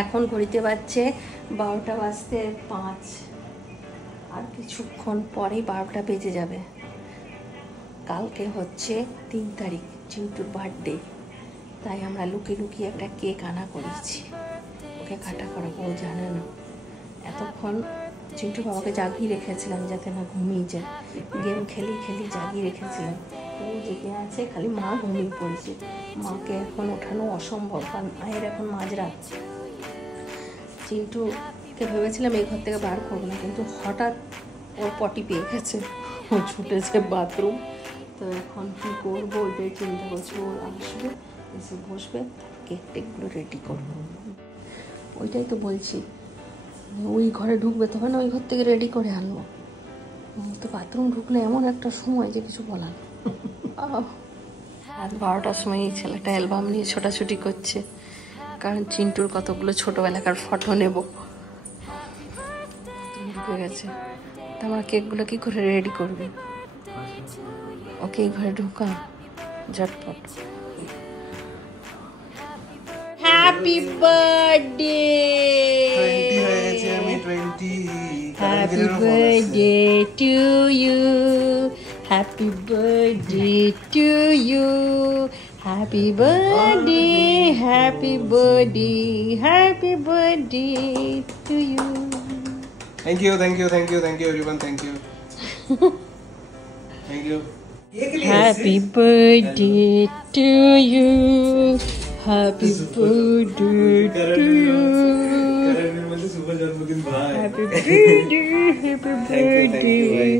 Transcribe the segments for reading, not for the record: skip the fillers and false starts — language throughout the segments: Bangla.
এখন ঘড়িতে বাজছে 12টা বাজতে 5, আর কিছুক্ষণ পরেই 12টা বেজে যাবে। কালকে হচ্ছে 3 তারিখ, চিন্টুর বার্থডে, তাই আমরা লুকিয়ে লুকিয়ে একটা কেক আনা করেছি, ওকে কাটা করাবো, ও জানে না। এতক্ষণ চিন্টু বাবাকে জাগিয়ে রেখেছিলাম যাতে না ঘুমিয়ে যায়, গেম খেলি খেলি জাগিয়ে রেখেছিলাম, ও জেগে আছে, খালি মা ঘুমিয়ে পড়েছে। মাকে এখন ওঠানো অসম্ভব, কারণ মায়ের এখন মাঝরাত। চিন্টুকে ভেবেছিলাম এই ঘর থেকে বার করবো না, কিন্তু হঠাৎ ওর পটি পেয়ে গেছে, ও ছুটেছে বাথরুম। তো এখন কী করবো ওইটাই চিন্তা করছি। ও আসবে, এসে বসবে, কেক টেকগুলো রেডি করবো। ওইটাই তো বলছি, ওই ঘরে ঢুকবে তখন ওই ঘর থেকে রেডি করে আনবো। তো বাথরুম ঢুকলে এমন একটা সময় যে কিছু বলার। রাত 12টার সময় এই ছেলেটা অ্যালবাম নিয়ে ছোটাছুটি করছে, কারণ চিন্টুর কতগুলো ছোটোবেলাকার ফটো নেব। ঢুকে গেছে, তা আমার কেকগুলো কী করে রেডি করবে? ওকে এই ঘরে ঢুকা ঝটপট। Happy birthday, happy birthday to you, happy birthday to you, happy birthday, happy birthday, happy birthday to you. Thank you, thank you, thank you, thank you everyone, thank you. Thank you. Happy birthday to you. Happy birthday to you. Happy birthday, happy birthday,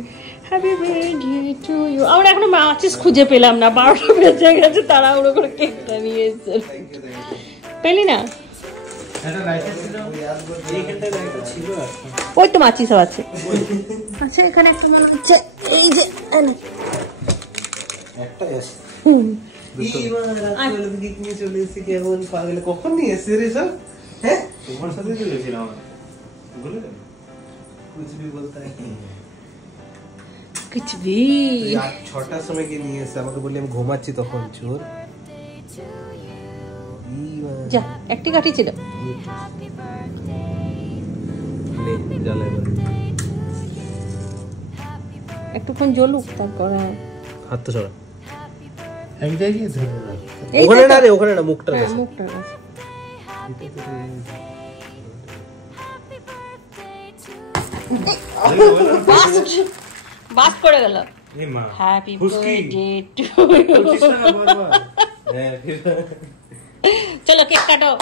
happy birthday to you. আমরা এখনো মাচিস খুঁজে পেলাম না, 12টা বেজে গেছে, তাড়াহুড়ো করে কেকটা নিয়ে এসেছে। পেলি না? ওই তো মাছি সব আছে। আচ্ছা এখানে একটু মনে হচ্ছে এই যে কখন নিয়ে এসছে রে সব? হ্যাঁ তোমার সাথে তো গেছিলাম, বলে কুছ ভি বলতা হ্যায়, কুছ ভি। 6টার সময় গিয়ে নিয়ে এসছে, আমাকে বললি আমি ঘুমাচ্ছি তখন। চোর যা, একটি কাঠি ছিল। একটুক্ষণ জ্বলুক, তারপরে হাত তো সরা। ওখানে না রে, ওখানে না, মুখটা কাছে, মুখটা কাছে। বাস করে গেল। Happy birthday to you. চলো কেক কাটো,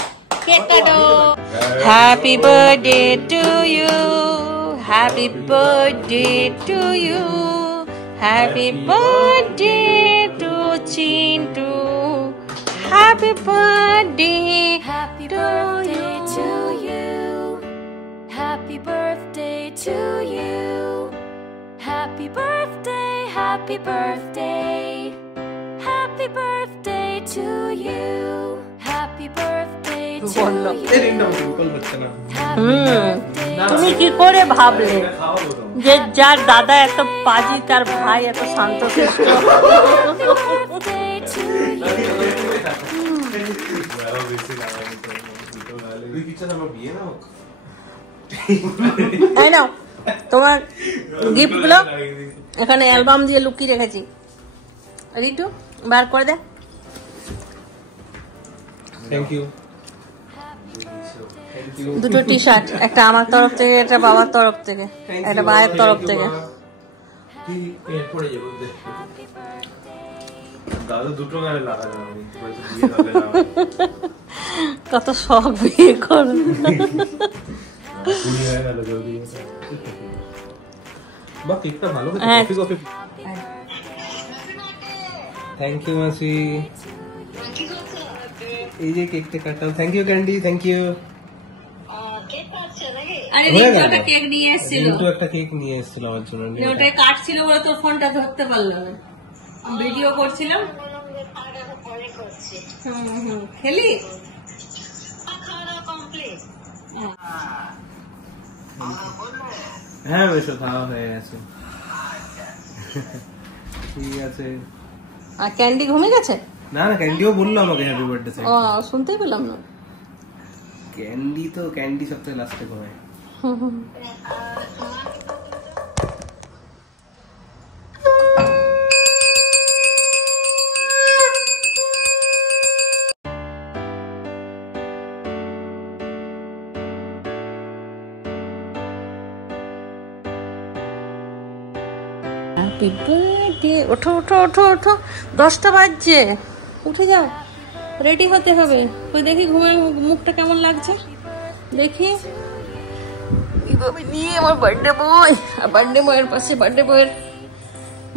কেক কাটো। Happy birthday to you, happy birthday to you, happy birthday to Chintu, happy birthday, happy birthday to you, happy birthday to you, happy birthday, happy birthday, happy birthday to you, happy birthday to you. তুমি কি করে ভাবলে যে যার দাদা এত পাজি তার ভাই এত শান্তশিষ্ট? তাই না, তোমার গিফট গুলো এখানে অ্যালবাম দিয়ে লুকিয়ে রেখেছি, একটু বার করে দে। Thank you. দুটো টি শার্ট, একটা আমার তরফ থেকে, একটা বাবার তরফ থেকে, একটা ভাইয়ের তরফ থেকে। কত শখ বিয়ে কর। থ্যাংক ইউ মাসি, এই যে কেকটা কাটলাম। Thank you candy, thank you. আরে রিন্টু একটা কেক নিয়ে এসেছিল, রিন্টু একটা কেক নিয়ে এসেছিল আমার জন্য। ওটাই কাটছিল বলে তোর ফোনটা ধরতে পারলো না, ভিডিও করছিলাম। খেলি হ্যাঁ, ওইসব খাওয়া হয়ে গেছে। ঠিক আছে। আর ক্যান্ডি ঘুমিয়ে গেছে? না না, ক্যান্ডিও বললো আমাকে হ্যাপি বার্থডে। ও শুনতেই পেলাম না। ক্যান্ডি তো ক্যান্ডি সবথেকে লাস্টে ঘুমায়। Happy birthday. ওঠো ওঠো ওঠো ওঠো, 10টা বাজছে, উঠে যাও, রেডি হতে হবে। ওই দেখি ঘুমের মুখটা কেমন লাগছে দেখি। এইভাবে নিয়ে আমার বার্থডে বয়, বার্থডে বয়ের পাশে বার্থডে বয়ের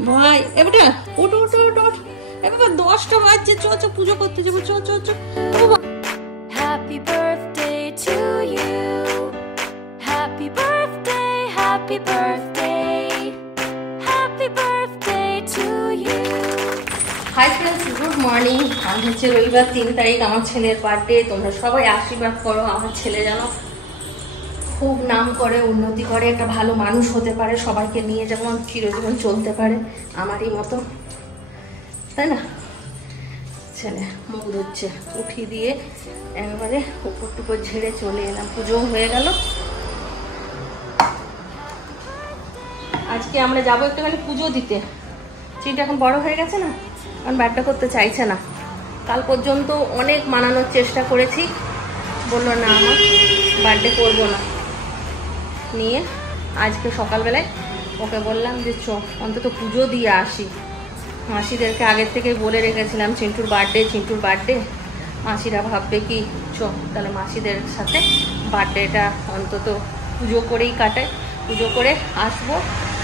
ভাই। এবারে ওঠো ওঠো ওঠো ওঠো, এবার 10টা বাজছে, চ চ পুজো করতে যাবো, চ চ চ। Happy birthday to you. Happy birthday, happy birthday. Happy birthday to you. Hi friends, good morning. আজ হচ্ছে রবিবার 3 তারিখ, আমার ছেলের বার্থডে। তোমরা সবাই আশীর্বাদ করো আমার ছেলে যেন খুব নাম করে, উন্নতি করে, একটা ভালো মানুষ হতে পারে, সবাইকে নিয়ে যেমন চিরজীবন চলতে পারে আমারই মতো, তাই না? ছেলে মুখ ধুচ্ছে, উঠিয়ে দিয়ে একেবারে উপর টুপর ঝেড়ে চলে এলাম। পুজো হয়ে গেল। আজকে আমরা যাবো একটুখানি পুজো দিতে। চিন্তা এখন বড় হয়ে গেছে না, এখন বার্থডে করতে চাইছে না। কাল পর্যন্ত অনেক মানানোর চেষ্টা করেছি, বললো না আমার বার্থডে করবো না। নিয়ে আজকে সকালবেলায় ওকে বললাম যে চ অন্তত পুজো দিয়ে আসি। মাসিদেরকে আগের থেকেই বলে রেখেছিলাম চিন্টুর বার্থডে। মাসিরা ভাববে কি, চ তাহলে মাসিদের সাথে বার্থডেটা অন্তত পুজো করেই কাটাই। পুজো করে আসবো,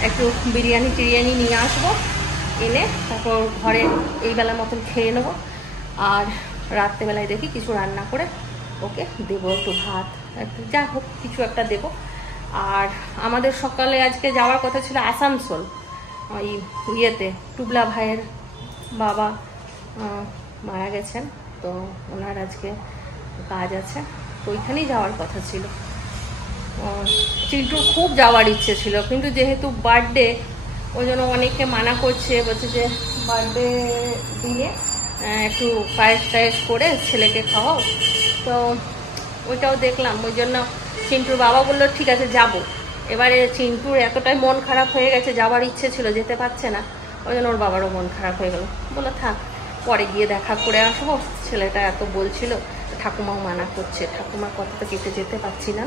একটু বিরিয়ানি টিরিয়ানি নিয়ে আসবো, এনে তারপর ঘরে এই বেলার মতন খেয়ে নেবো। আর রাত্রেবেলায় দেখি কিছু রান্না করে ওকে দেবো, একটু ভাত, একটু যা হোক কিছু একটা দেবো। আর আমাদের সকালে আজকে যাওয়ার কথা ছিল আসানসোল, ওই ইয়েতে টুবলা ভাইয়ের বাবা মারা গেছেন, তো ওনার আজকে কাজ আছে, তো ওইখানেই যাওয়ার কথা ছিল। চিন্টুর খুব যাওয়ার ইচ্ছে ছিল, কিন্তু যেহেতু বার্থডে ওই জন্য অনেকে মানা করছে, বলছে যে বার্থডে দিলে একটু পায়েস টায়েস করে ছেলেকে খাওয়াও। তো ওইটাও দেখলাম, ওই জন্য চিন্টুর বাবা বললো ঠিক আছে যাব। এবারে চিন্টুর এতটাই মন খারাপ হয়ে গেছে, যাওয়ার ইচ্ছে ছিল, যেতে পারছে না, ওই জন্য ওর বাবারও মন খারাপ হয়ে গেল। বললো থাক, পরে গিয়ে দেখা করে আসবো। ছেলেটা এত বলছিল, ঠাকুমাও মানা করছে, ঠাকুমার কথা তো কেটে যেতে পারছি না।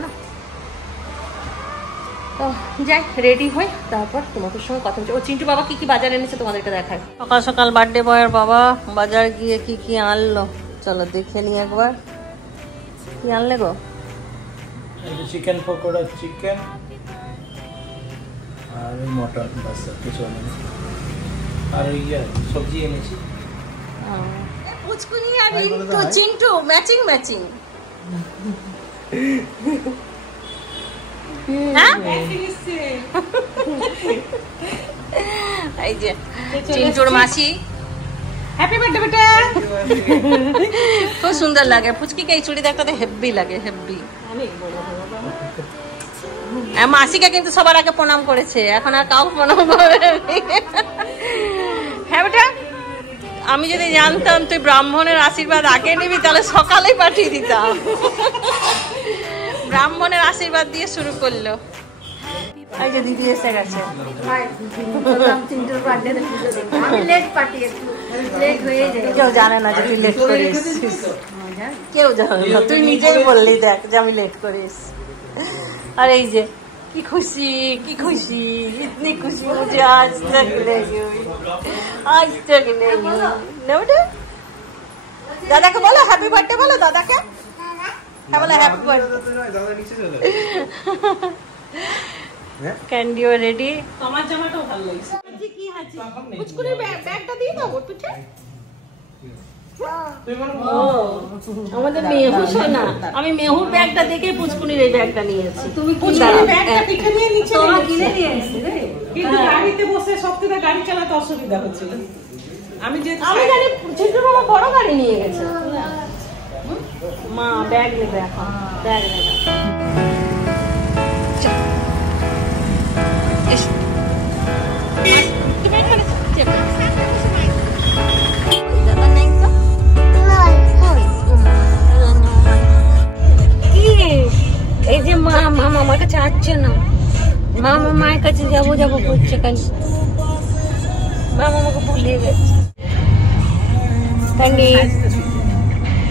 তো যাই, রেডি হই, তারপর তোমাদের সঙ্গে কথা বলছি। ও চিন্টু বাবা কি কি বাজার এনেছে তোমাদেরকে দেখায়। সকাল সকাল বার্থডে বয়ের বাবা বাজার গিয়ে কি কি আনলো চলো দেখে নি একবার। কি আনলে গো? চিকেন পকোড়া, চিকেন আর মটন, বাস কিছু আনেনি। আর সবজি এনেছি। পুচকুনি আর চিন্টু ম্যাচিং ম্যাচিং। এই যে চিন্টুর মাসি, হ্যাপি বার্থডে বেটা। খুব সুন্দর লাগে পুচকিকে, এই চুড়িদারটাতে হেভি লাগে, হেভি। মাসিকে কিন্তু সবার আগে প্রণাম করেছে, এখন আর কাউ প্রণাম করে। হ্যাঁ বেটা, আমি যদি জানতাম তুই ব্রাহ্মণের আশীর্বাদ আগে নিবি তাহলে সকালেই পাঠিয়ে দিতাম। ব্রাহ্মণের আশীর্বাদ দিয়ে শুরু করলো। এই যে দিদি এসে গেছে। কেউ জানে না যে তুই লেট করে এসেছিস, কেউ জানে না, তুই নিজেই বললি দেখ যে আমি লেট করে এসেছি। আর এই যে কি খুশি, কি খুশি, ইতনি খুশি মুঝে আজ তক নেহি হুই, আজ তক নেহি হুই। দাদাকে বলো হ্যাপি বার্থডে, বলো দাদাকে, হ্যাঁ বলো হ্যাপি বার্থডে। ক্যান্ডিও রেডি। আমার জামাটাও ভালো লাগছে। কি আছে পুচকুনির ব্যাগটা দিয়ে দাও পিঠে। আমাদের মেহুর সোনা, আমি মেহুর ব্যাগটা দেখে পুচকুনির এই ব্যাগটা নিয়েছি। তুমি পুচকুনির ব্যাগটা পিঠে নিয়ে নিচে কিনে নিয়ে এসেছি রে, কিন্তু গাড়িতে বসে সবথেকে গাড়ি চালাতে অসুবিধা হচ্ছিল। আমি গাড়ি চিন্টু বাবা বড় গাড়ি নিয়ে গেছে। মা ব্যাগ নেবে এখন, ব্যাগ নেবে। মামা আমার কাছে আসছে না, মামা মায়ের কাছে যাবো যাবো করছে কেন, মামা আমাকে ভুলিয়ে গেছে।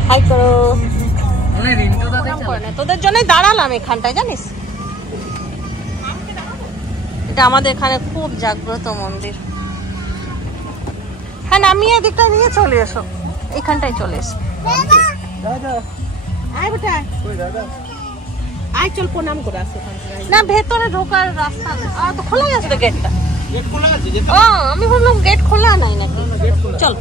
হাই করো। তোদের জন্যই দাঁড়ালাম এখানটায় জানিস, এটা আমাদের এখানে খুব জাগ্রত মন্দির। হ্যাঁ নামিয়ে এদিকটা নিয়ে চলে এসো, এখানটায় চলে এসো। চল প্রণাম করে আসো। না ভেতরে ঢোকার রাস্তা তো খোলা আছে তো, গেটটা আমি ভাবলাম গেট খোলা নাই নাকি। চল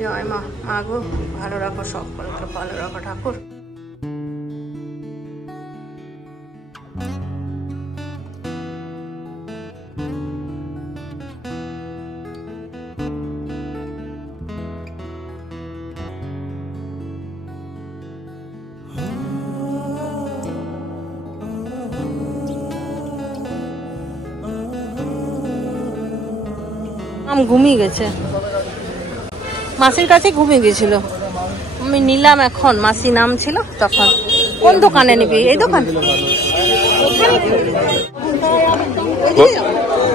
জয় মা, মা গো ভালো রাখো, সব করে তো ভালো রাখো ঠাকুর। ঘুমিয়ে গেছে, মাসির কাছে ঘুমিয়ে গেছিল, আমি নিলাম এখন, মাসি নাম ছিল তখন। কোন দোকানে নিবি? এই দোকান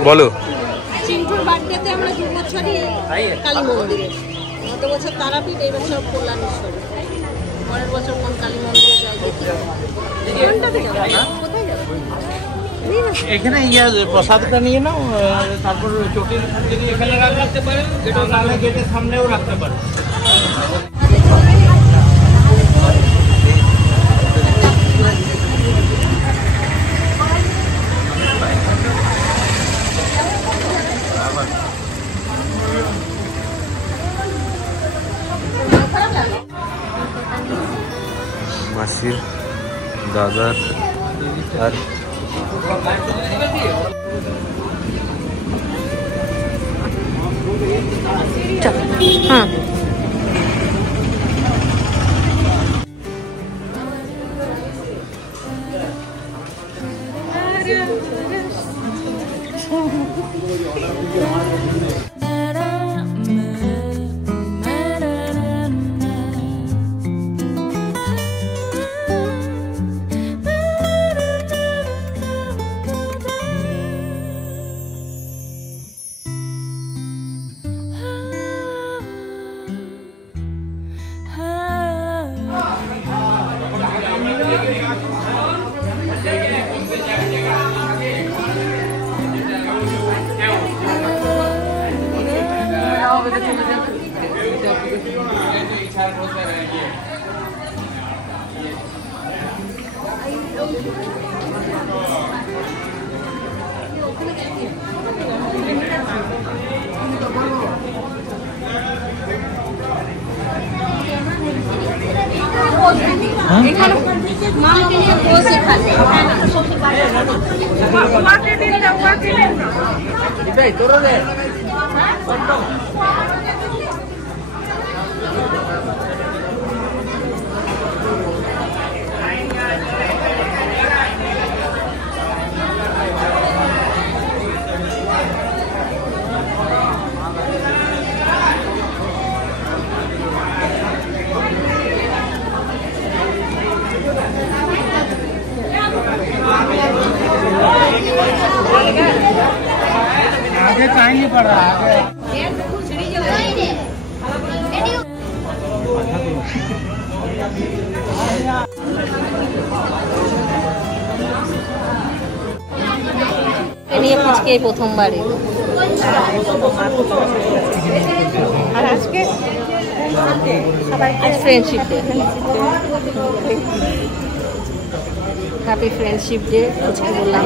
বলো। চিন্টুর বার্থডেতে আমরা 2 বছরই কালী মন্দিরে, গত বছর তারাপীঠ, এই বছর কল্যাণেশ্বরী, পরের বছর কোন কালী মন্দিরে যাই দেখি। কোনটাতে যাবো? কোথায় যাবো? এখানে প্রসাদটা নিয়ে নাও, তারপর চটির যদি এখানে রাখতে পারে, তাহলে গেটের সামনেও রাখতে পারে। মাসির দাদার আর হ্যাঁ आगे टाइम नहीं पड़ रहा आगे। নিয়ে আজকে প্রথমবারই, আর আজকে আজ friendship day, happy friendship day. আজকে বললাম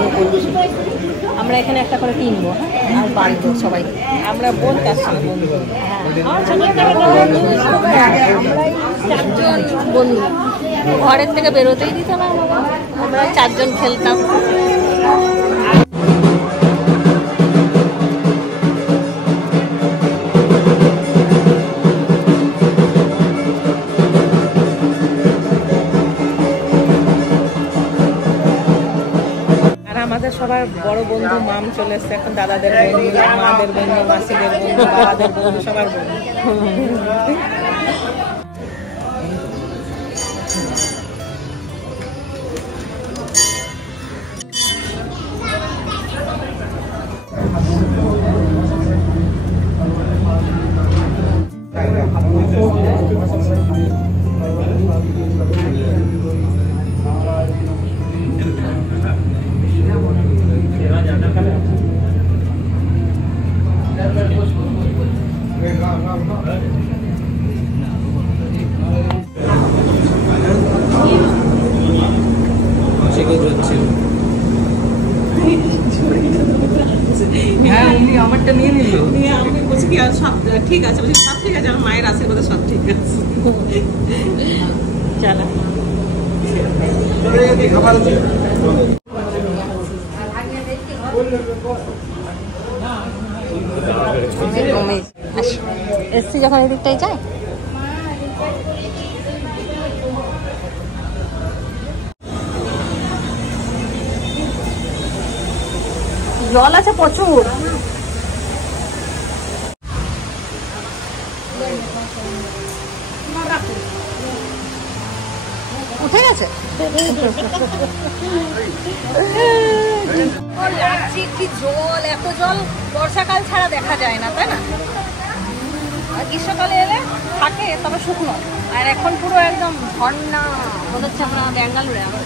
আমরা এখানে একটা করে কিনবো, আর বাড়বো সবাই, আমরা বোন কার সঙ্গে বন্ধু, চারজন বন্ধু, ঘরের থেকে বেরোতেই দিত না, আমরা 4 জন খেলতাম। সবার বড় বন্ধু মাম চলে এসছে এখন, দাদাদের বন্ধু, মাদের বন্ধু, মাসিদের বন্ধু, বাবাদের বন্ধু, সবার বন্ধু। আমারটা নিয়ে নিল, নিয়ে আমি বলছি কি আর সব ঠিক আছে, বলছি সব ঠিক আছে, আমার মায়ের আশীর্বাদে সব ঠিক আছে। চলো এসছি যখন এদিকটাই যায়। জল আছে প্রচুর। উঠে গেছে কি জল, এত জল বর্ষাকাল ছাড়া দেখা যায় না, তাই না? আর গ্রীষ্মকালে এলে থাকে, তবে শুকনো। আর এখন পুরো একদম ঝর্ণা মনে হচ্ছে আমরা ব্যাঙ্গালোরে। আবার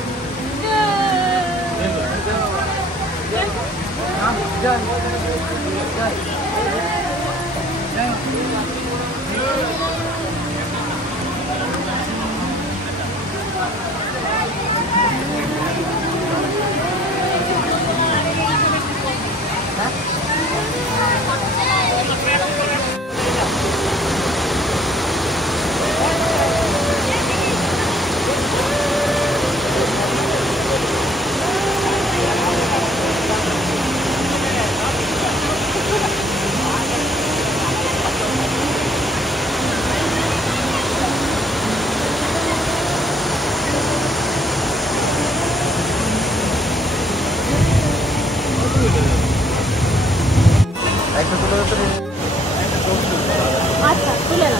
আচ্ছা তুলে না,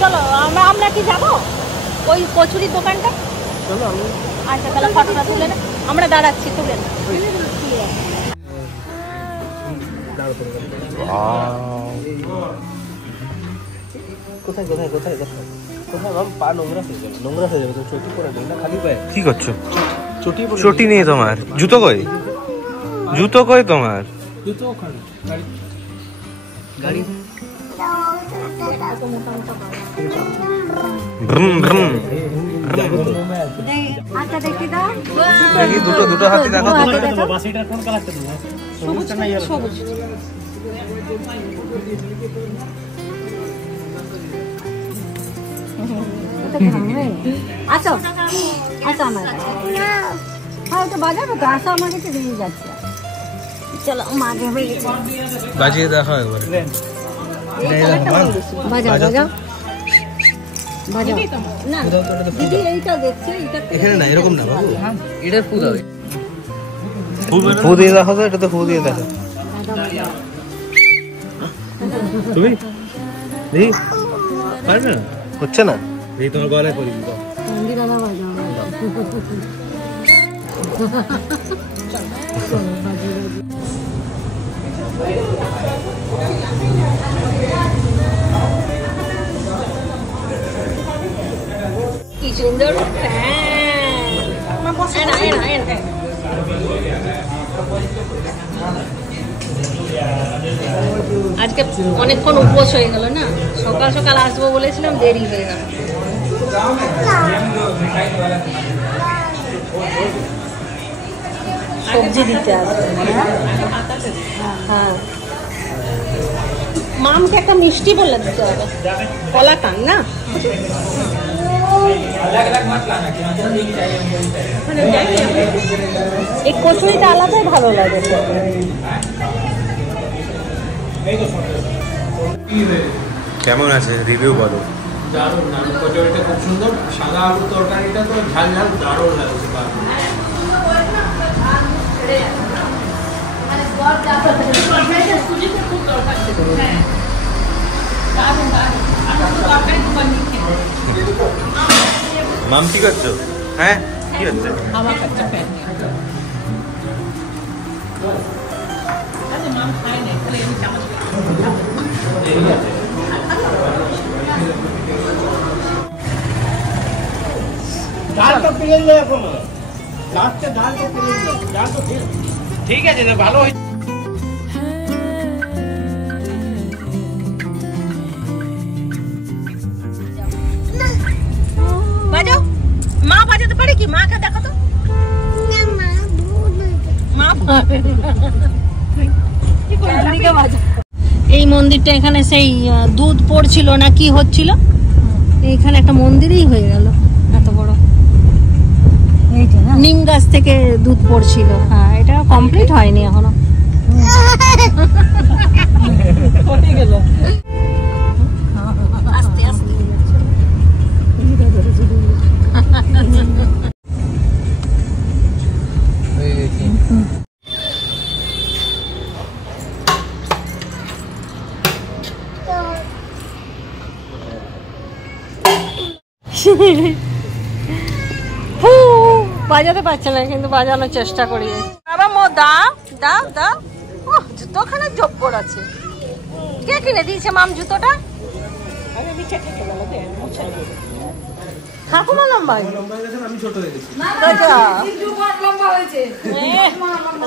চলো আমরা কি যাবো ওই কচুরির দোকানটা? চলো আচ্ছা তাহলে ফটোটা তুলে না, আমরা দাঁড়াচ্ছি, তুলে না। কোথায় কোথায় কোথায় কোথায় কোথায় মাম? পা নোংরা হয়ে যাবে, নোংরা হয়ে যাবে। তুমি চটি পরে নেই না, খালি পায়ে কি করছো? চটি পরে। চটি নেই তোমার? জুতো কই? জুতো কই তোমার? জুতো ওখানে গাড়ি গাড়ি। ব্রুম ব্রুম। আচ্ছা দেখি দাও, দেখি দুটো দুটো হাতে দেখো। বাসিটা কোন কালারটা দেবো? সবুজটা না ইয়েলো? সবুজ। আসো আসো আমার হ্যাঁ তো বাজাবো তো, আসো আমার কাছে দিয়ে যাচ্ছে। চলো মাঝে বাজিয়ে দেখো একবার। বাজাও বাজাও বাজাও। না দিদি এইটা দেখছে, এখানে না, এরকম না বাবু, এটা ফু দাও। ফু দিয়ে দেখো তো, এটা তো ফু দিয়ে দেখো। তুমি দেখি পারবে না? হচ্ছে না? দেখি তোমার গলায় পড়ি দিও। দাদা বাজাও। কি সুন্দর আজকে অনেকক্ষণ উপোস হয়ে গেল না, সকাল সকাল আসবো বলেছিলাম, দেরি হয়ে গেল। সবজি দিতে আসবে। হ্যাঁ মামকে একটা মিষ্টি বলে দিতে হবে, কলা কান না। এই কচুরিটা আলাদাই ভালো লাগে। কেমন আছে রিভিউ বলো? দারুণ, কচুরিটা খুব সুন্দর। সাদা আলুর তরকারিটা তো ঝাল ঝাল দারুণ লাগছে। মাম কি করছো? হ্যাঁ কি হচ্ছে? আমার কাছে প্যান মাম খায় না, তাহলে আমি চামচ ডাল তো পেয়ে যায় এখন, লাস্টে ডাল তো পেয়ে যায়, ডাল তো ঠিক আছে, ভালো হয়েছে। বাজাও, মা বাজাতে পারে কি? মাকে দেখো তো। এই মন্দিরটা এখানে সেই দুধ পড়ছিল না কি হচ্ছিল, এইখানে একটা মন্দিরই হয়ে গেল এত বড়। নিম গাছ থেকে দুধ পড়ছিল। হ্যাঁ, এটা কমপ্লিট হয়নি এখনো। আস্তে আস্তে বাজাতে পারছে না, কিন্তু বাজানোর চেষ্টা করি। বাবা মো দাও দাও দাও। জুতোখানে জব্বর আছে। কে কিনে দিয়েছে মাম জুতোটা? ঠাকুমা লম্বা, আমি ছোট হয়ে গেছি।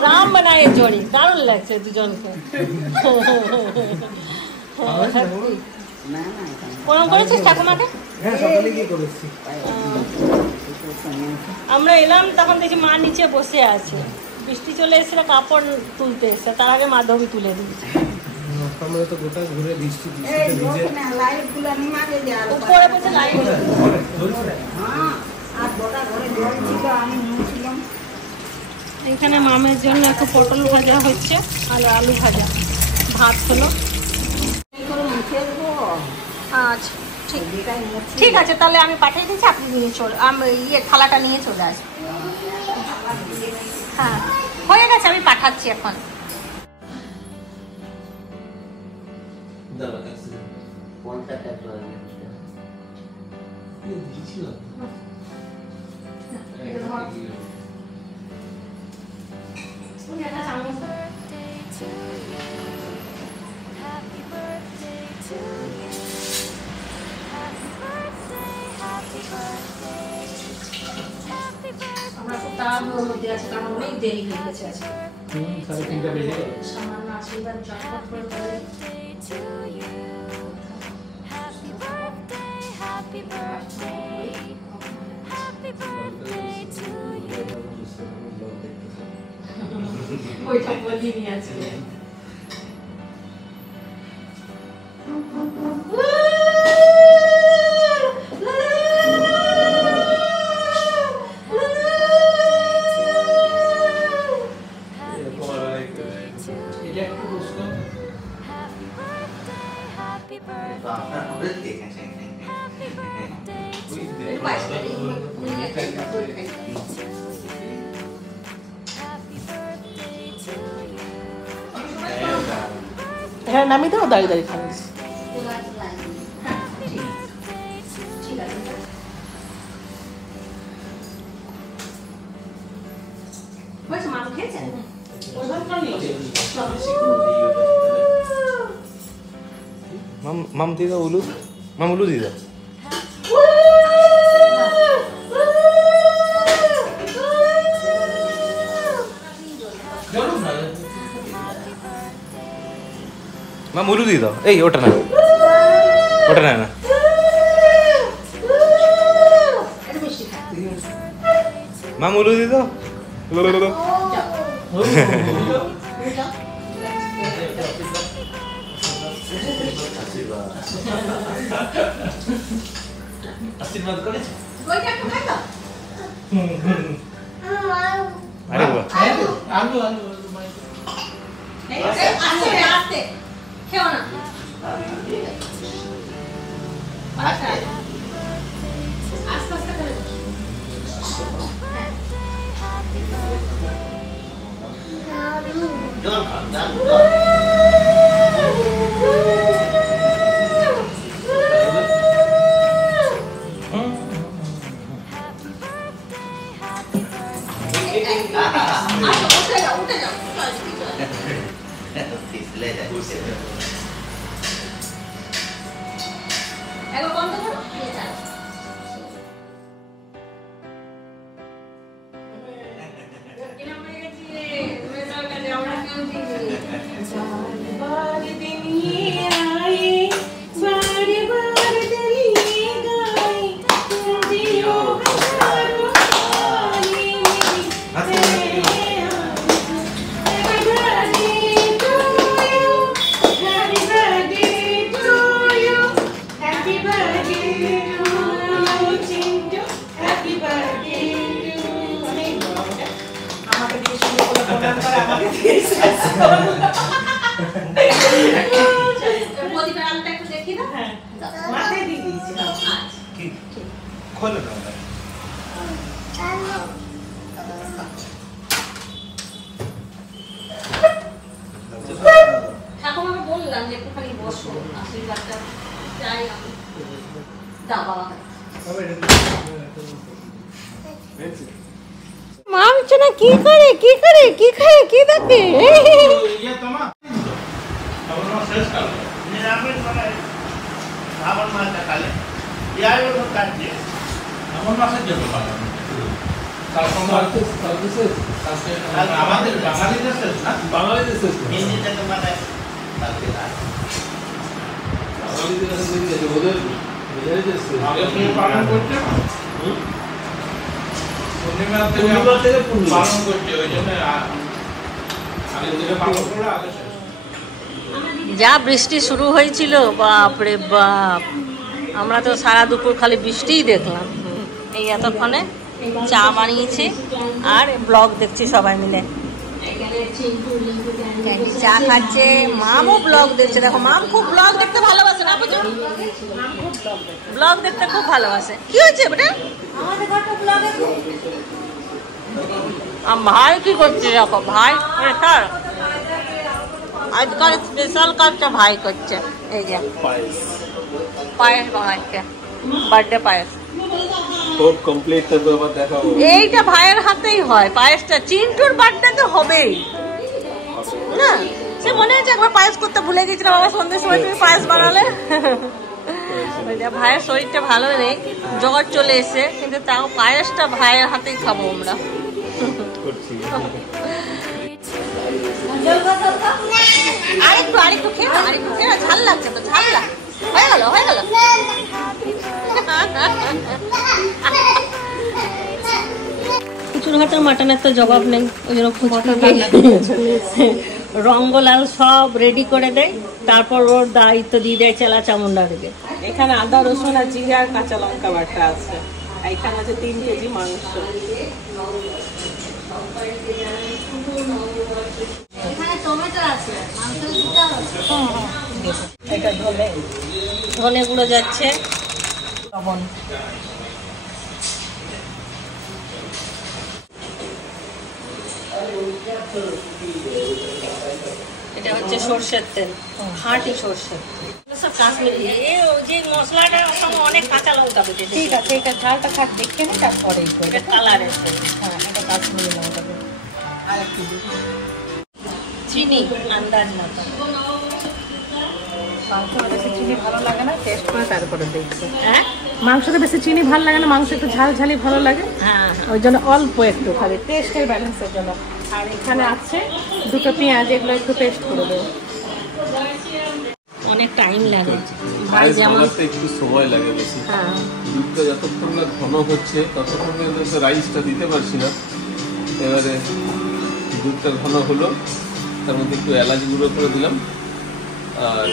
রাম বানায় জড়ি, দারুণ লাগছে দুজনকে। প্রণাম করেছিস ঠাকুমাকে? হ্যাঁ, সকালে গিয়ে করেছি। আমরা এলাম তখন দেখি মা নিচে বসে আছে, বৃষ্টি চলে এসেছিল, কাপড় তুলতে এসে, তার আগে মাধবী তুলে দিয়েছে। আমরা তো গোটা ঘুরে বৃষ্টি ভিজে উপরে বসে লাইট এখানে মামের জন্য একটু পটল ভাজা হচ্ছে আর আলু ভাজা, ভাত হলো। আচ্ছা ঠিক আছে, তাহলে আমি পাঠিয়ে দিচ্ছি, আপনি নিয়ে চলে থালাটা নিয়ে চলে আসবেন। হ্যাঁ হয়ে গেছে, আমি পাঠাচ্ছি এখন। আমরা খুব তাড়াহুড়োর মধ্যে আছি, কারণ অনেক দেরি হয়ে গেছে আজকে। 3:30 বেজে গেল। সামান্য আশীর্বাদ চটপট করে করে। ওইটা বলিনি আজকে। হ্যাঁ নামি দাও, দাঁড়িয়ে দাঁড়িয়ে খাচ্ছি। মাম দিয়ে দাও উলু, মাম উলু দিয়ে দাও। মাম উলু দিয়ে দাও। এই ওটা না, ওটা না না। মাম উলু দিয়ে দাও। আশীর্বাদ করেছে। আরে বাবা, আলু আস্তে খেও না। আচ্ছা আস্তে আস্তে করে ঠাকুমাকে বললাম যে একটুখানি বসো, আশীর্বাদটা চাই আমি। দাও বাবা। মামচনা কি করে কি করে কি খায় কি দেখে? আমাদের বাঙালিদের শেষ না, বাঙালিদের শেষ হিন্দিতে তো মানে পালন করছে পূর্ণিমা থেকে পালন করছে, ওই জন্য আগে থেকে পালন করে আগে শেষ। যা বৃষ্টি শুরু হয়েছিল, বাপরে বাপ, আমরা তো সারা দুপুর খালি বৃষ্টিই দেখলাম। এই এতক্ষণে চা বানিয়েছি আর ব্লগ দেখছি সবাই মিলে। চা খাচ্ছে, মামও ব্লগ দেখছে। দেখো মাম খুব ব্লগ দেখতে ভালোবাসে না বুঝো, ব্লগ দেখতে খুব ভালোবাসে। কি হয়েছে বেটা? ভাই কি করছে? দেখো ভাই স্যার আজকাল স্পেশাল কাজটা ভাই করছে। এই যে পায়েস বানাচ্ছে, বার্থডে পায়েস। এইটা ভাইয়ের হাতেই হয় পায়েসটা। চিন্টুর বার্থডে তো হবেই না, সে মনে হচ্ছে একবার পায়েস করতে ভুলে গেছিলাম। বাবা সন্ধ্যের সময় তুমি পায়েস বানালে। ভাইয়ের শরীরটা ভালো নেই, জ্বর চলে এসে, কিন্তু তাও পায়েসটা ভাইয়ের হাতেই খাবো আমরা। আরেকটু আরেকটু খেয়ে না, আরেকটু খেয়ে না, ঝাল লাগছে তো, ঝাল লাগছে। হয়ে গেল হয়ে গেল। চুরহাটের মাটনের তো জবাব নেই, ওই জন্য রঙ্গলাল সব রেডি করে দেয়, তারপর ওর দায়িত্ব দিয়ে দেয় চেলা চামুন্ডা থেকে। এখানে আদা রসুন আর জিরা আর কাঁচা লঙ্কা বাটা আছে। এখানে আছে 3 কেজি মাংস। এটা ধনে গুঁড়ো যাচ্ছে, লবণ, এটা হচ্ছে সর্ষের তেল, খাঁটি সর্ষের সব কাশ্মীরি। যে মশলাটার সঙ্গে অনেক কাঁচা লঙ্কা বেটে। ঠিক আছে, এটা ঝালটা খাট দেখে নি, তারপরে এটা কালার এসে। হ্যাঁ, এটা কাশ্মীরি লঙ্কা দেবে। আর একটু চিনি আন্দাজ মতো। মাংসটা বেশি চিনি ভালো লাগে না, টেস্ট করে তারপরে দেখবে। হ্যাঁ, মাংসটা বেশি চিনি ভালো লাগে না, মাংস একটু ঝাল ঝালি ভালো লাগে। হ্যাঁ, ওই জন্য অল্প একটু খালি টেস্টের ব্যালেন্সের জন্য। আর এখানে আছে 2টো পেঁয়াজ, এগুলো একটু পেস্ট করে দেবো। অনেক টাইম লাগে, ভাই যেমন একটু সময় লাগে বেশি। হ্যাঁ, দুধটা যতক্ষণ না ঘন হচ্ছে ততক্ষণ পর্যন্ত রাইসটা দিতে পারছি না। এবারে দুধটা ঘন হলো, তার মধ্যে একটু এলাচ গুঁড়ো করে দিলাম, আর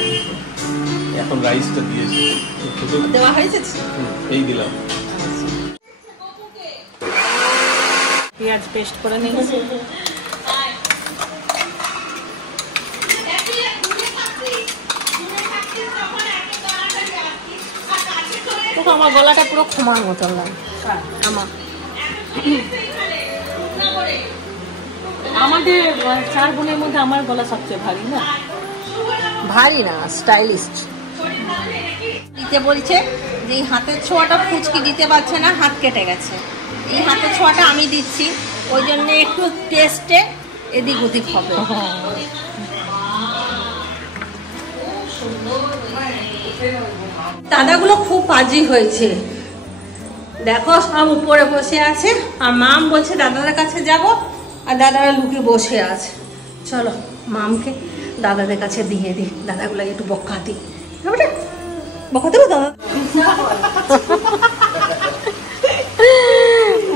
এখন রাইসটা দিয়েছি। দেওয়া হয়েছে, এই দিলাম। পেঁয়াজ পেস্ট করে নিয়েছি। আমার গলাটা পুরো ক্ষমার মতন লাগে আমার। আমাদের 4 বোনের মধ্যে আমার গলা সবচেয়ে ভারী না? ভারী না, স্টাইলিস্ট। দিতে বলছে যে এই হাতের ছোঁয়াটা ফুচকি দিতে পারছে না, হাত কেটে গেছে। এই হাতের ছোঁয়াটা আমি দিচ্ছি, ওই জন্য একটু টেস্টে এদিক ওদিক হবে। দাদাগুলো খুব বাজি হয়েছে, দেখো সব উপরে বসে আছে, আর মাম বলছে দাদাদের কাছে যাব, আর দাদারা লুকে বসে আছে। চলো মামকে দাদাদের কাছে দিয়ে দিই, দাদাগুলো একটু বকা দিই। বকা দেবো দাদা?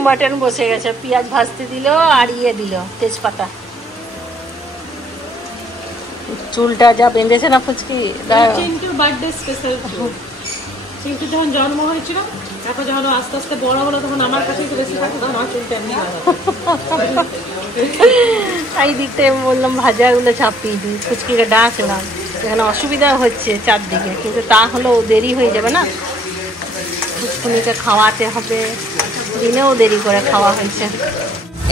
মাটন বসে গেছে, পেঁয়াজ ভাজতে দিল আর ইয়ে দিল তেজপাতা। চুলটা যা বেঁধেছে না ফুচকি। চিন্টুর বার্থডে স্পেশাল। চিন্টু যখন জন্ম হয়েছিল, তারপর যখন আস্তে আস্তে বড় হলো, তখন আমার কাছেই তো বেশি থাকে, তখন আমার চুলটা এমনি এই দিকটা বললাম ভাজাগুলো চাপিয়ে দিই, ফুচকিকে ডাকলাম, এখানে অসুবিধা হচ্ছে চারদিকে, কিন্তু তা হলেও দেরি হয়ে যাবে না, ফুচকুনিকে খাওয়াতে হবে, দিনেও দেরি করে খাওয়া হয়েছে।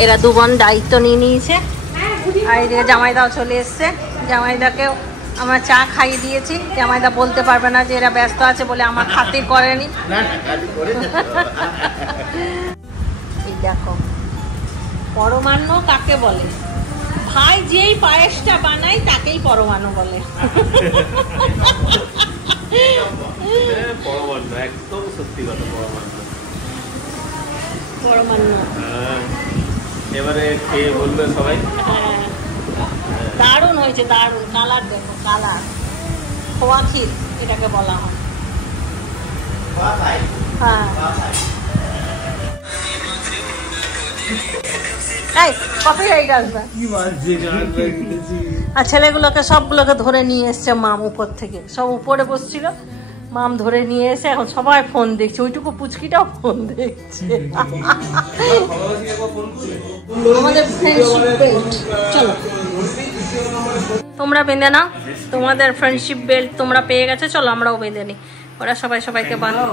এরা 2 বোন দায়িত্ব নিয়ে নিয়েছে, আর এদিকে জামাইদাও চলে এসছে। জামাইদাকেও আমরা চা খাইয়ে দিয়েছি, জামাইদা বলতে পারবে না যে এরা ব্যস্ত আছে বলে আমার খাতির করেনি। এই দেখো পরমান্ন কাকে বলে, ভাই যেই পায়েসটা বানায় তাকেই পরমান্ন বলে। পরমান্ন, একদম সত্যি কথা, পরমান্ন। এবারে খেয়ে বলবে সবাই। হ্যাঁ দারুণ হয়েছে, দারুণ। কালার দেখো, কালার খোয়া ক্ষীর এটাকে বলা হয়। হ্যাঁ এই কপিরাইট আসবে। আর ছেলেগুলোকে সবগুলোকে ধরে নিয়ে এসছে মাম উপর থেকে, সব উপরে বসছিল, মাম ধরে নিয়ে এসে এখন সবাই ফোন দেখছে, ওইটুকু পুচকিটাও ফোন দেখছে। আমাদের ফ্রেন্ডশিপ বেল্ট, চলো তোমরা বেঁধে নাও, তোমাদের ফ্রেন্ডশিপ বেল্ট তোমরা পেয়ে গেছে, চলো আমরাও বেঁধে নিই। ওরা সবাই সবাইকে বাঁধো।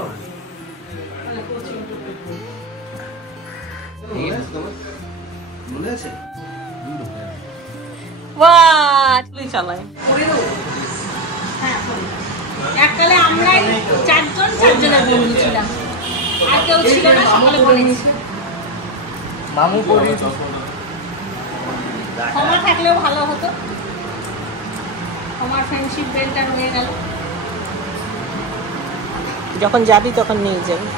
চালায় এককালে আমরাই 4জনের বন্ধু ছিলাম, আর কেউ ছিল না, সকলে বলেছি। মামু করি ক্ষমা থাকলেও ভালো হতো, আমার ফ্রেন্ডশিপ বেল্টটা রয়ে গেল। যখন যাবি তখন নিয়ে যাবি।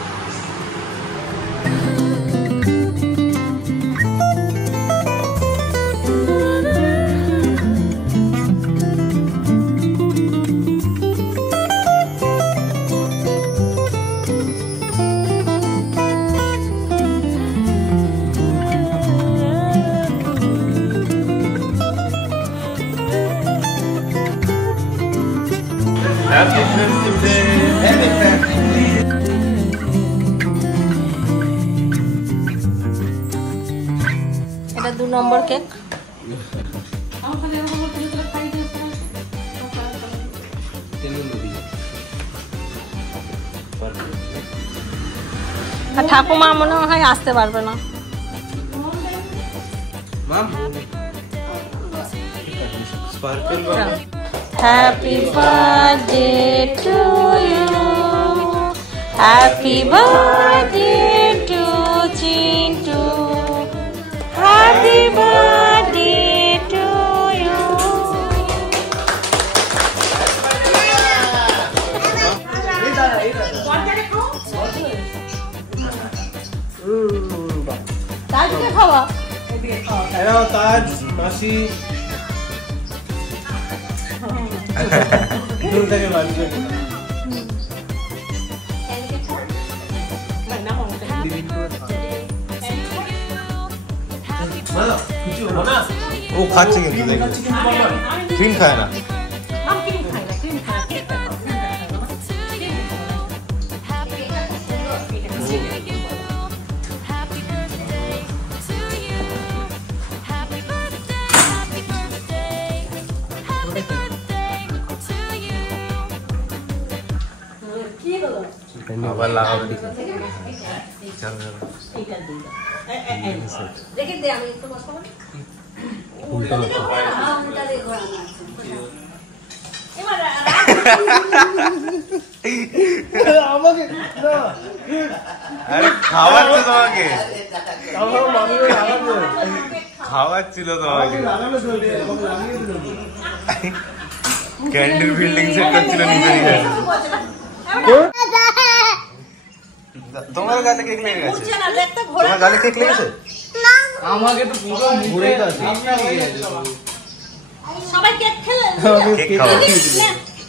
Happy friendship day. এটা 2 নম্বর কেক। আর ঠাকুমা মনে হয় আসতে পারবে না। Happy birthday to you, happy birthday to Chintu, happy birthday to you. তাজকে খাওয়া, তাজ মাসি দূর থেকে মানুষ ও খাচ্ছে কিন্তু দেখো ক্রিম খায় না। আবার লাগাবো রেখে দে, আমি একটু বসাবো। উল্টো না আমাকে আরে খাওয়াচ্ছে তোমাকে, খাওয়াচ্ছিল তোমাকে, ক্যান্ডির বিল্ডিং সেট করছিল নিজে নিজে। তোমার গালে কেক লেগে গেছে? তোমার গালে কেক লেগেছে? আমাকে তো পুরো ঘুরে গেছে। সবাই কেক খেলে কেক খাওয়া,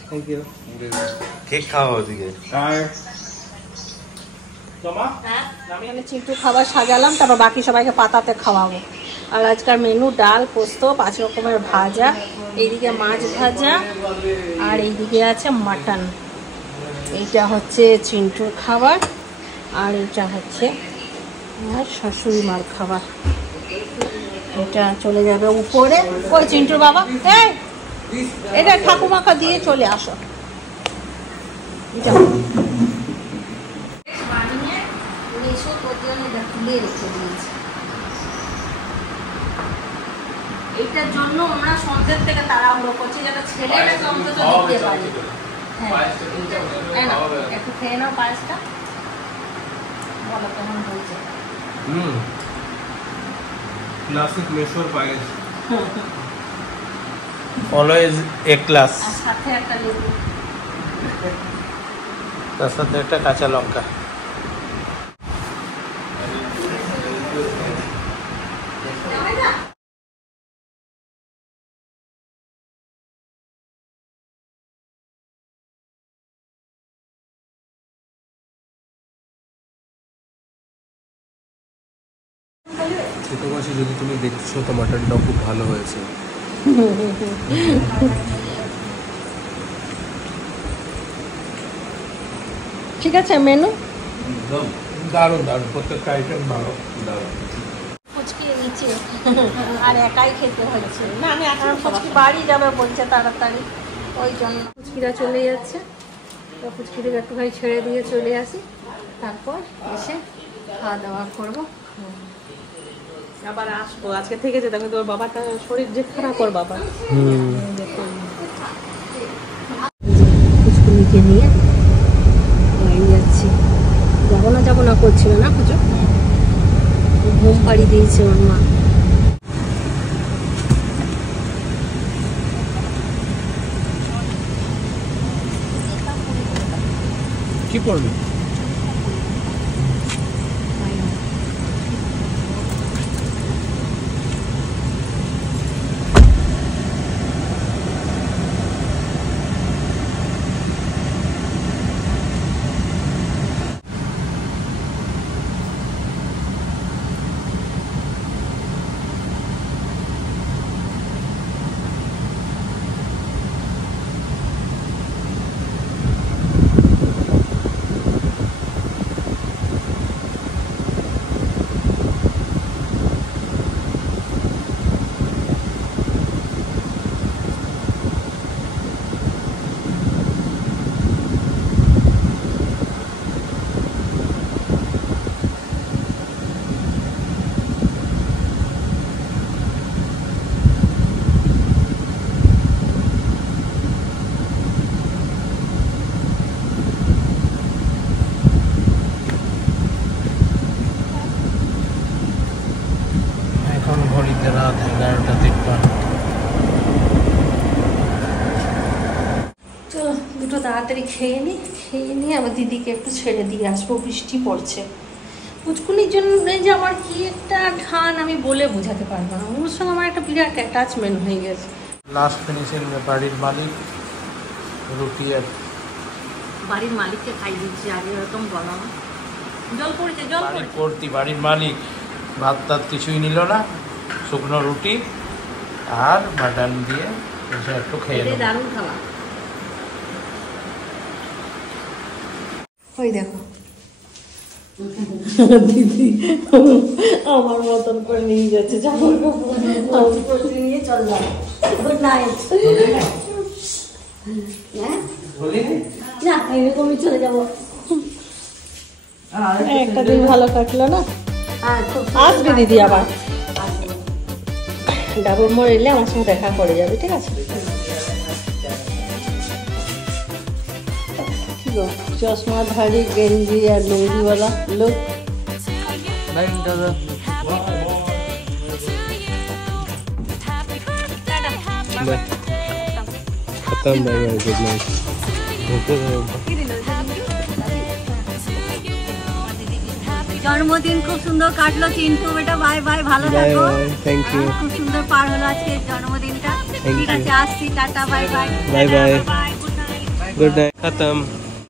থ্যাংক ইউ। কেক খাওয়া ওদিকে। আমি চিন্টু খাবার সাজালাম, তারপর বাকি সবাইকে পাতাতে খাওয়াবো। আর আজকাল মেনু ডাল, পোস্ত, 5 রকমের ভাজা, এইদিকে মাছ ভাজা, আর এইদিকে আছে মাটন। এইটা হচ্ছে চিন্টুর খাবার, আর এটা হচ্ছে আমার শাশুড়ি মার খাবার। এটা চলে যাবে উপরে। ওই চিন্টুর বাবা, এই এটা ঠাকুমাকে দিয়ে চলে আসো। এটা বানিয়ে এসে তুলে রেখে দিয়েছে। এইটার জন্য আমরা সন্ধ্যের থেকে তাড়াহুড়ো করছি, যাতে ছেলেটাকে অন্তত দিতে পারি। হ্যাঁ, একটু খেয়ে নাও পায়েসটা, বলো কেমন হয়েছে। ক্লাসিক মেশোর পায়েস। অলওয়েজ এ ক্লাস, আর সাথে একটা লেবু। তার সাথে একটা কাঁচা লঙ্কা। ছোট মাসে যদি তুমি দেখছো তো মাটনটাও খুব ভালো হয়েছে। ঠিক আছে মেনু দারুণ দারুণ, প্রত্যেকটা আইটেম ভালো, দারুণ। ফুচকি নিচে আর একাই খেতে হচ্ছে। না আমি এখন ফুচকি বাড়ি যাবে বলছে তাড়াতাড়ি, ওই জন্য ফুচকিরা চলে যাচ্ছে। তো ফুচকিটাকে একটুখানি ছেড়ে দিয়ে চলে আসি, তারপর এসে খাওয়া দাওয়া করবো। আবার আসবো, আজকে থেকে যেতে আমি, তোর বাবাটা শরীর যে খারাপ, ওর বাবা ফুচকুনিকে নিয়ে বাড়ি যাচ্ছি। যাবো না করছিল না পুজো, ঘুম পাড়ি দিয়েছে ওর মা। কি করবি? ঘড়িতে রাত 11:53। চলো দুটো তাড়াতাড়ি খেয়ে নিই, আবার দিদিকে একটু ছেড়ে দিয়ে আসবো। বৃষ্টি পড়ছে। পুচকুনির জন্য যে আমার কি একটা ঠান আমি বলে বোঝাতে পারবো না। ওর সঙ্গে আমার একটা বিরাট অ্যাটাচমেন্ট হয়ে গেছে। লাস্ট ফিনিশিং বাড়ির মালিক রুটি আর বাড়ির মালিককে খাই দিচ্ছি, আগে এরকম বলা না। জল পড়েছে, জল বাড়ির পড়েছে। ভর্তি, বাড়ির মালিক ভাত টাত কিছুই নিল না, শুকনো রুটি আর মাটন দিয়ে এসে একটু খেয়ে নেব। দারুণ খাওয়া। ওই দেখো দিদি আমার মতন করে নিয়ে যাচ্ছে, নিয়ে চললাম। Good night. না এরকমই চলে যাবো। একটা দিন ভালো কাটলো না, আসবে দিদি আবার। ডাবর মোড় এলে আমার সঙ্গে দেখা করে যাবে, ঠিক আছে? কি গো, চশমাধারী গেঞ্জি আর লুঙ্গিওয়ালা লোক। खत्म बाय बाय गुड नाइट জন্মদিন খুব সুন্দর কাটলো চিন্টু বেটা, বাই বাই, ভালো থাকো। थैंक यू খুব সুন্দর পার হলো আজকে জন্মদিনটা। ঠিক আছে, আসছি, tata, bye bye bye bye by, good night. Good night खत्म